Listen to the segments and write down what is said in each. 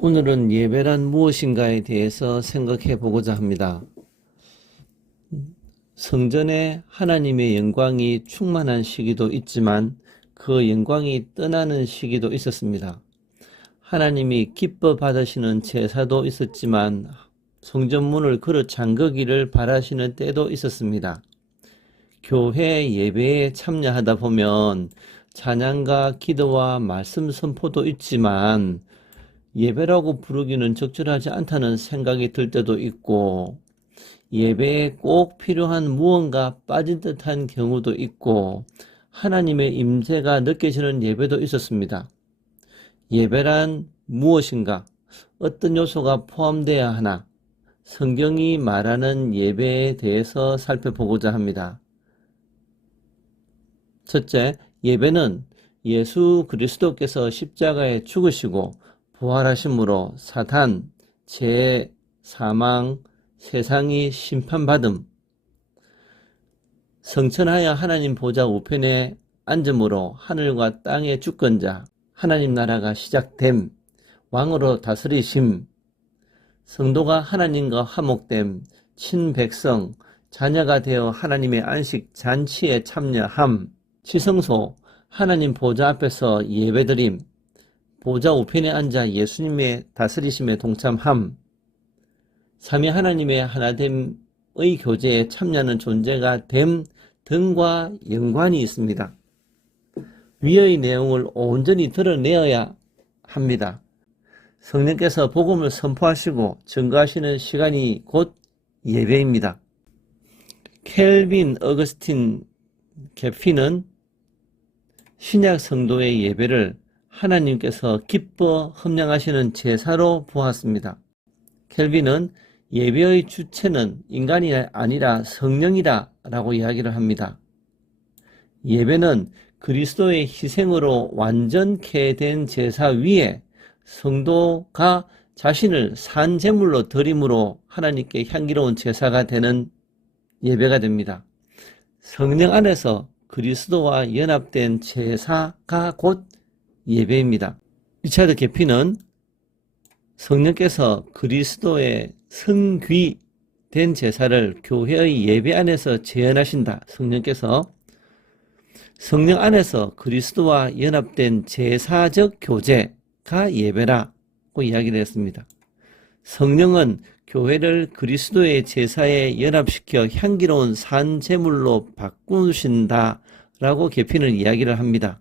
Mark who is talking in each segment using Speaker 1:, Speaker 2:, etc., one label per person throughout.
Speaker 1: 오늘은 예배란 무엇인가에 대해서 생각해 보고자 합니다. 성전에 하나님의 영광이 충만한 시기도 있지만 그 영광이 떠나는 시기도 있었습니다. 하나님이 기뻐 받으시는 제사도 있었지만 성전 문을 걸어 잠그기를 바라시는 때도 있었습니다. 교회 예배에 참여하다 보면 찬양과 기도와 말씀 선포도 있지만 예배라고 부르기는 적절하지 않다는 생각이 들 때도 있고 예배에 꼭 필요한 무언가 빠진 듯한 경우도 있고 하나님의 임재가 느껴지는 예배도 있었습니다. 예배란 무엇인가? 어떤 요소가 포함되어야 하나? 성경이 말하는 예배에 대해서 살펴보고자 합니다. 첫째, 예배는 예수 그리스도께서 십자가에 죽으시고 부활하심으로 사탄, 죄, 사망, 세상이 심판받음, 성천하여 하나님 보좌 우편에 앉음으로 하늘과 땅의 주권자, 하나님 나라가 시작됨, 왕으로 다스리심, 성도가 하나님과 화목됨, 친백성, 자녀가 되어 하나님의 안식 잔치에 참여함, 지성소, 하나님 보좌 앞에서 예배드림, 보좌 우편에 앉아 예수님의 다스리심에 동참함, 삼위 하나님의 하나됨의 교제에 참여하는 존재가 됨 등과 연관이 있습니다. 위의 내용을 온전히 드러내어야 합니다. 성령께서 복음을 선포하시고 증거하시는 시간이 곧 예배입니다. 켈빈 어거스틴 개피는 신약 성도의 예배를 하나님께서 기뻐 흠량하시는 제사로 보았습니다. 켈빈은 예배의 주체는 인간이 아니라 성령이다 라고 이야기를 합니다. 예배는 그리스도의 희생으로 완전케 된 제사 위에 성도가 자신을 산 제물로 드림으로 하나님께 향기로운 제사가 되는 예배가 됩니다. 성령 안에서 그리스도와 연합된 제사가 곧 예배입니다. 리차드 개피는 성령께서 그리스도의 성귀 된 제사를 교회의 예배 안에서 재현하신다. 성령께서 성령 안에서 그리스도와 연합된 제사적 교제가 예배라고 이야기를 했습니다. 성령은 교회를 그리스도의 제사에 연합시켜 향기로운 산 제물로 바꾸신다라고 개피는 이야기를 합니다.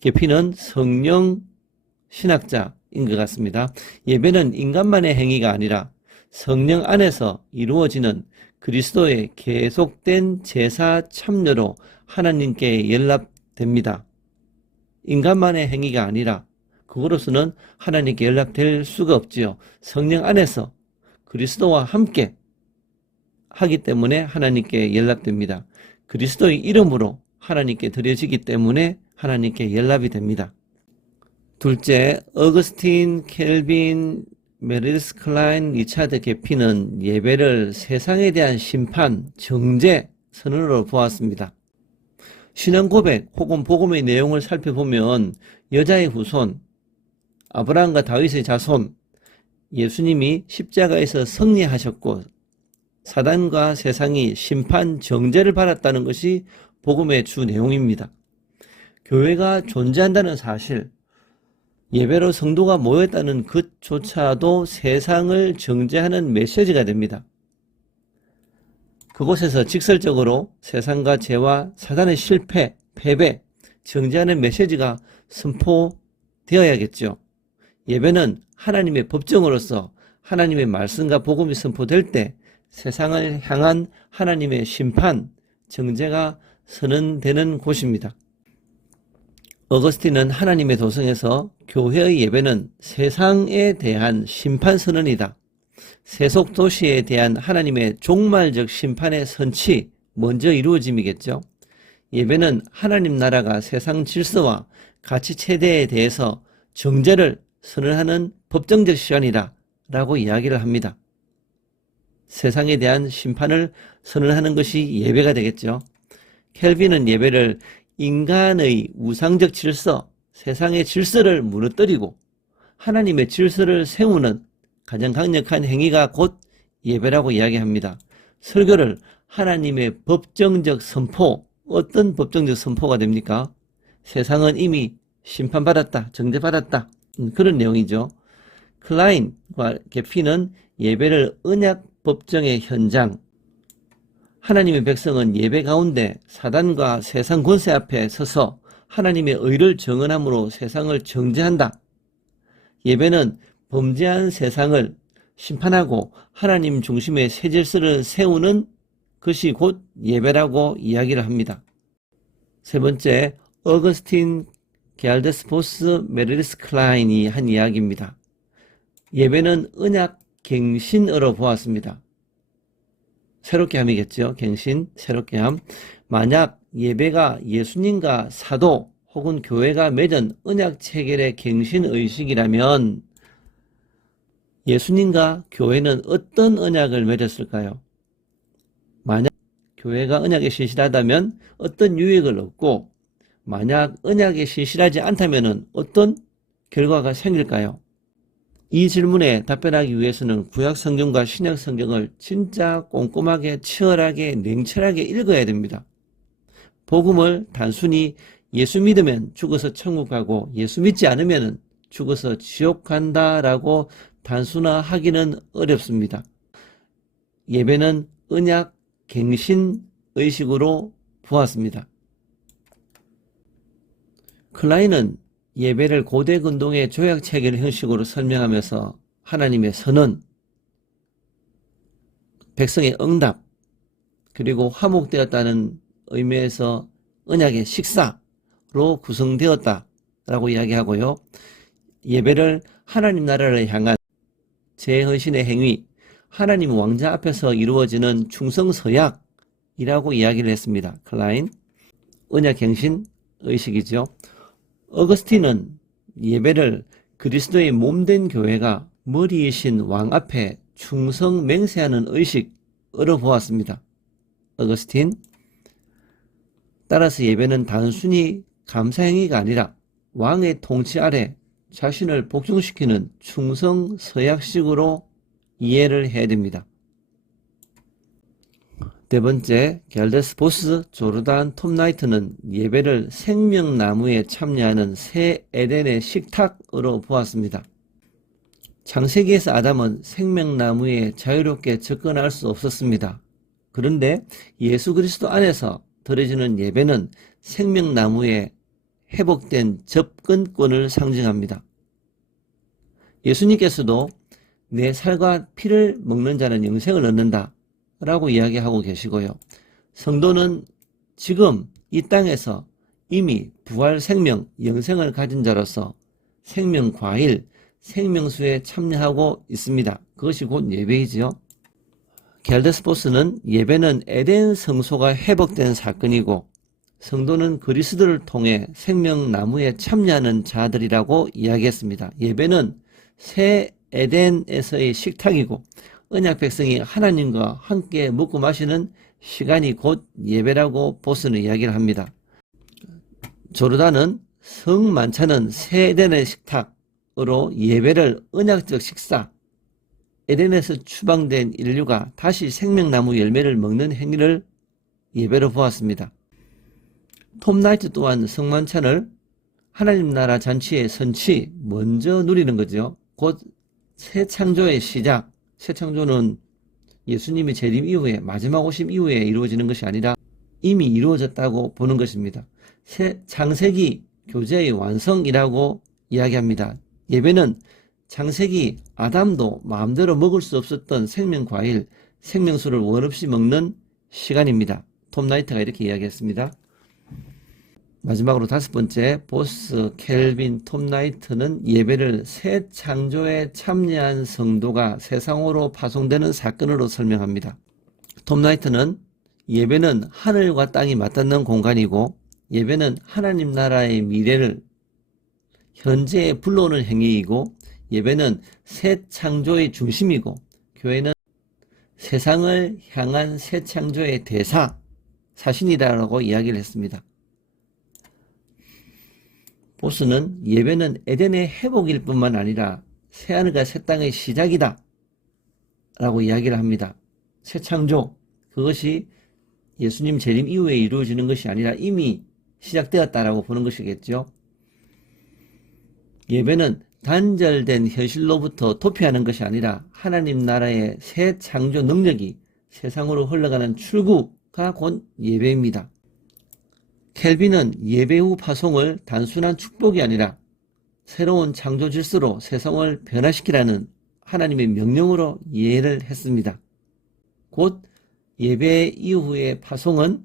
Speaker 1: 개피는 성령 신학자인 것 같습니다. 예배는 인간만의 행위가 아니라 성령 안에서 이루어지는 그리스도의 계속된 제사 참여로 하나님께 연락됩니다. 인간만의 행위가 아니라 그것으로서는 하나님께 연락될 수가 없지요. 성령 안에서 그리스도와 함께 하기 때문에 하나님께 연락됩니다. 그리스도의 이름으로 하나님께 드려지기 때문에 하나님께 연락이 됩니다. 둘째, 어거스틴, 켈빈, 메리스 클라인, 리차드 개피는 예배를 세상에 대한 심판, 정죄 선언으로 보았습니다. 신앙 고백 혹은 복음의 내용을 살펴보면 여자의 후손, 아브라함과 다윗의 자손, 예수님이 십자가에서 승리하셨고 사단과 세상이 심판 정죄를 받았다는 것이 복음의 주 내용입니다. 교회가 존재한다는 사실, 예배로 성도가 모였다는 것조차도 세상을 정죄하는 메시지가 됩니다. 그곳에서 직설적으로 세상과 죄와 사단의 실패, 패배, 정죄하는 메시지가 선포되어야겠죠. 예배는 하나님의 법정으로서 하나님의 말씀과 복음이 선포될 때 세상을 향한 하나님의 심판, 정죄가 선언되는 곳입니다. 어거스틴은 하나님의 도성에서 교회의 예배는 세상에 대한 심판 선언이다. 세속 도시에 대한 하나님의 종말적 심판의 선치 먼저 이루어짐이겠죠. 예배는 하나님 나라가 세상 질서와 가치 체대에 대해서 정죄를 선언하는 법정적 시간이다 라고 이야기를 합니다. 세상에 대한 심판을 선언하는 것이 예배가 되겠죠. 켈빈은 예배를 인간의 우상적 질서, 세상의 질서를 무너뜨리고 하나님의 질서를 세우는 가장 강력한 행위가 곧 예배라고 이야기합니다. 설교를 하나님의 법정적 선포, 어떤 법정적 선포가 됩니까? 세상은 이미 심판받았다, 정죄받았다. 음, 그런 내용이죠. 클라인과 개피는 예배를 언약 법정의 현장, 하나님의 백성은 예배 가운데 사단과 세상 권세 앞에 서서 하나님의 의를 정언함으로 세상을 정죄한다. 예배는 범죄한 세상을 심판하고 하나님 중심의 새 질서를 세우는 것이 곧 예배라고 이야기를 합니다. 세 번째, 어거스틴 게알데스포스 메르리스 클라인이 한 이야기입니다. 예배는 언약 갱신으로 보았습니다. 새롭게 함이겠죠. 갱신, 새롭게 함. 만약 예배가 예수님과 사도 혹은 교회가 맺은 언약 체결의 갱신 의식이라면 예수님과 교회는 어떤 언약을 맺었을까요? 만약 교회가 언약에 신실하다면 어떤 유익을 얻고 만약 언약에 신실하지 않다면 어떤 결과가 생길까요? 이 질문에 답변하기 위해서는 구약 성경과 신약 성경을 진짜 꼼꼼하게 치열하게 냉철하게 읽어야 됩니다. 복음을 단순히 예수 믿으면 죽어서 천국 가고 예수 믿지 않으면 죽어서 지옥 간다라고 단순화하기는 어렵습니다. 예배는 언약 갱신 의식으로 보았습니다. 클라인은 예배를 고대 근동의 조약 체계 형식으로 설명하면서 하나님의 선언, 백성의 응답, 그리고 화목되었다는 의미에서 언약의 식사로 구성되었다라고 이야기하고요. 예배를 하나님 나라를 향한 재헌신의 행위, 하나님 왕자 앞에서 이루어지는 충성서약이라고 이야기를 했습니다. 클라인, 언약갱신 의식이죠. 어거스틴은 예배를 그리스도의 몸된 교회가 머리이신 왕 앞에 충성 맹세하는 의식으로 보았습니다. 어거스틴 따라서 예배는 단순히 감사행위가 아니라 왕의 통치 아래 자신을 복종시키는 충성 서약식으로 이해를 해야 됩니다. 네 번째, 갤데스포스 조르단 톱나이트는 예배를 생명나무에 참여하는 새 에덴의 식탁으로 보았습니다. 창세기에서 아담은 생명나무에 자유롭게 접근할 수 없었습니다. 그런데 예수 그리스도 안에서 드려지는 예배는 생명나무에 회복된 접근권을 상징합니다. 예수님께서도 내 살과 피를 먹는 자는 영생을 얻는다. 라고 이야기하고 계시고요. 성도는 지금 이 땅에서 이미 부활 생명, 영생을 가진 자로서 생명 과일, 생명수에 참여하고 있습니다. 그것이 곧 예배이지요. 겔데스포스는 예배는 에덴 성소가 회복된 사건이고 성도는 그리스도를 통해 생명나무에 참여하는 자들이라고 이야기했습니다. 예배는 새 에덴에서의 식탁이고 언약 백성이 하나님과 함께 먹고 마시는 시간이 곧 예배라고 보스는 이야기를 합니다. 조르단은 성만찬은 새 에덴의 식탁으로 예배를 언약적 식사, 에덴에서 추방된 인류가 다시 생명나무 열매를 먹는 행위를 예배로 보았습니다. 톰 나이트 또한 성만찬을 하나님 나라 잔치의 선치 먼저 누리는 거죠. 곧 새 창조의 시작, 새 창조는 예수님의 재림 이후에 마지막 오심 이후에 이루어지는 것이 아니라 이미 이루어졌다고 보는 것입니다. 새 창세기 교제의 완성이라고 이야기합니다. 예배는 창세기 아담도 마음대로 먹을 수 없었던 생명 과일, 생명수를 원 없이 먹는 시간입니다. 톰 나이트가 이렇게 이야기했습니다. 마지막으로 다섯 번째 보스 켈빈 톰나이트는 예배를 새 창조에 참여한 성도가 세상으로 파송되는 사건으로 설명합니다. 톰나이트는 예배는 하늘과 땅이 맞닿는 공간이고 예배는 하나님 나라의 미래를 현재에 불러오는 행위이고 예배는 새 창조의 중심이고 교회는 세상을 향한 새 창조의 대사, 사신이다라고 이야기를 했습니다. 보스는 예배는 에덴의 회복일 뿐만 아니라 새하늘과 새 땅의 시작이다. 라고 이야기를 합니다. 새 창조, 그것이 예수님 재림 이후에 이루어지는 것이 아니라 이미 시작되었다라고 보는 것이겠죠. 예배는 단절된 현실로부터 도피하는 것이 아니라 하나님 나라의 새 창조 능력이 세상으로 흘러가는 출구가 곧 예배입니다. 켈빈은 예배 후 파송을 단순한 축복이 아니라 새로운 창조 질서로 세상을 변화시키라는 하나님의 명령으로 이해를 했습니다. 곧 예배 이후의 파송은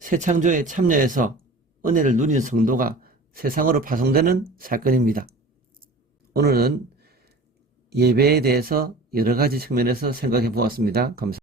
Speaker 1: 새 창조에 참여해서 은혜를 누린 성도가 세상으로 파송되는 사건입니다. 오늘은 예배에 대해서 여러 가지 측면에서 생각해 보았습니다. 감사합니다.